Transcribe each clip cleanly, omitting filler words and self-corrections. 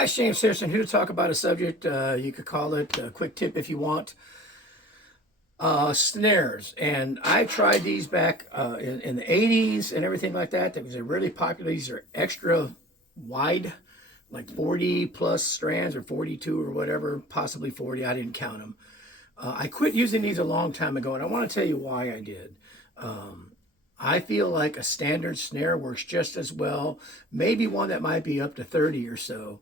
Hi, Shane Simpson here to talk about a subject. You could call it a quick tip if you want. Snares. And I tried these back in the 80s and everything like that. That was really popular. These are extra wide, like 40 plus strands or 42 or whatever, possibly 40. I didn't count them. I quit using these a long time ago, and I want to tell you why I did. Um, I feel like a standard snare works just as well, maybe one that might be up to 30 or so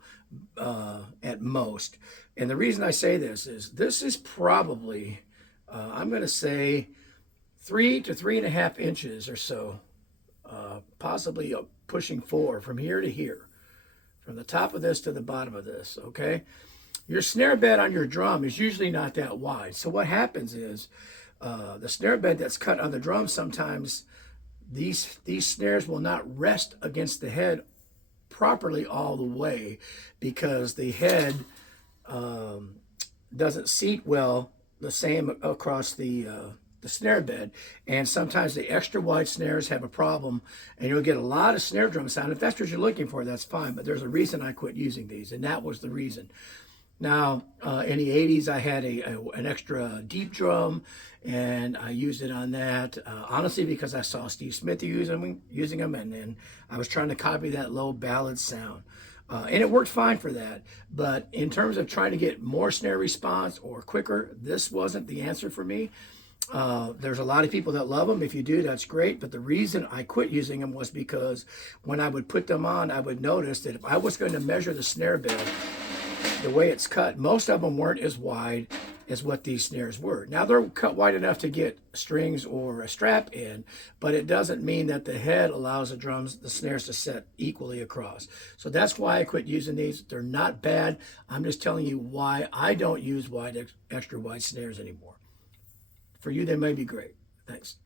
at most. And the reason I say this is probably, I'm going to say, 3 to 3.5 inches or so, possibly pushing 4 from here to here, from the top of this to the bottom of this, okay? Your snare bed on your drum is usually not that wide. So what happens is the snare bed that's cut on the drum, sometimes these snares will not rest against the head properly all the way because the head um, doesn't seat well the same across the snare bed. And sometimes the extra wide snares have a problem, and you'll get a lot of snare drum sound. If that's what you're looking for, that's fine. But there's a reason I quit using these, and that was the reason. Now, in the 80s, I had an extra deep drum, and I used it on that, honestly, because I saw Steve Smith using them, and then I was trying to copy that low ballad sound. And it worked fine for that. But in terms of trying to get more snare response or quicker, this wasn't the answer for me. There's a lot of people that love them. If you do, that's great. But the reason I quit using them was because when I would put them on, I would notice that if I was going to measure the snare bed, the way it's cut, most of them weren't as wide as what these snares were. Now they're cut wide enough to get strings or a strap in, but it doesn't mean that the head allows the snares to set equally across. So that's why I quit using these. They're not bad. I'm just telling you why I don't use extra wide snares anymore. For you, they may be great. Thanks.